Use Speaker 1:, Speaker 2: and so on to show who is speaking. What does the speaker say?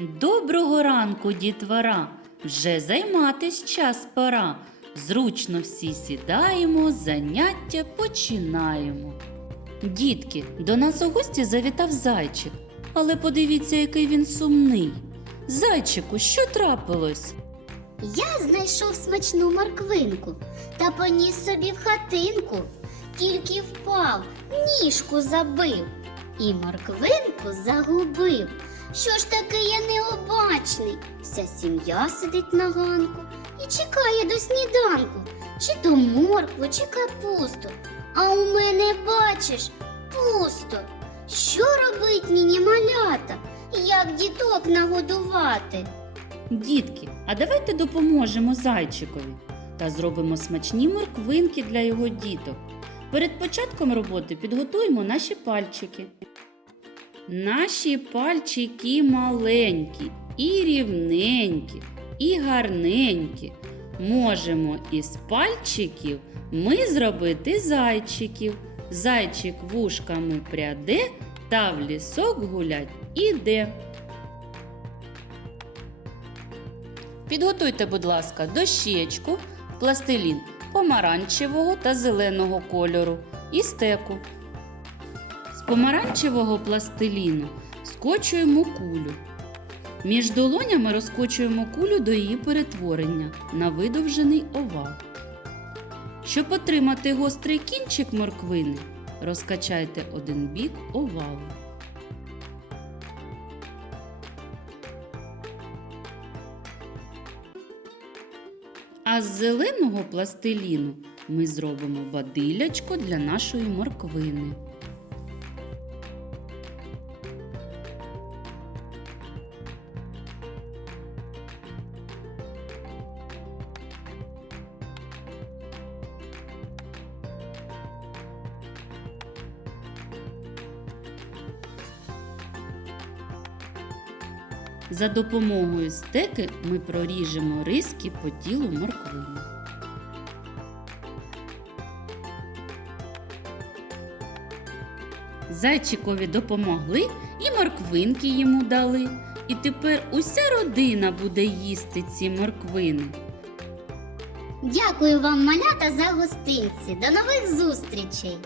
Speaker 1: Доброго ранку, дітвора! Вже займатись час пора. Зручно всі сідаємо, заняття починаємо. Дітки, до нас у гості завітав зайчик, але подивіться, який він сумний. Зайчику, що трапилось?
Speaker 2: Я знайшов смачну морквинку та поніс собі в хатинку. Тільки впав, ніжку забив і морквинку загубив. Що ж таки я необачний? Вся сім'я сидить на ганку і чекає до сніданку, чи то моркву, чи капусту. А у мене, бачиш, пусто. Що робить мені малята? Як діток нагодувати?
Speaker 1: Дітки, а давайте допоможемо зайчикові та зробимо смачні морквинки для його діток. Перед початком роботи підготуємо наші пальчики. Наші пальчики маленькі, і рівненькі, і гарненькі. Можемо із пальчиків ми зробити зайчиків. Зайчик вушками пряде та в лісок гулять іде. Підготуйте, будь ласка, дощечку, пластилін помаранчевого та зеленого кольору і стеку. Помаранчевого пластиліну скочуємо кулю. Між долонями розкочуємо кулю до її перетворення на видовжений овал. Щоб отримати гострий кінчик морквини, розкачайте один бік овалу. А з зеленого пластиліну ми зробимо бадилячко для нашої морквини. За допомогою стеки ми проріжемо риски по тілу морквини. Зайчикові допомогли і морквинки йому дали. І тепер уся родина буде їсти ці морквини.
Speaker 2: Дякую вам, малята, за гостинці. До нових зустрічей!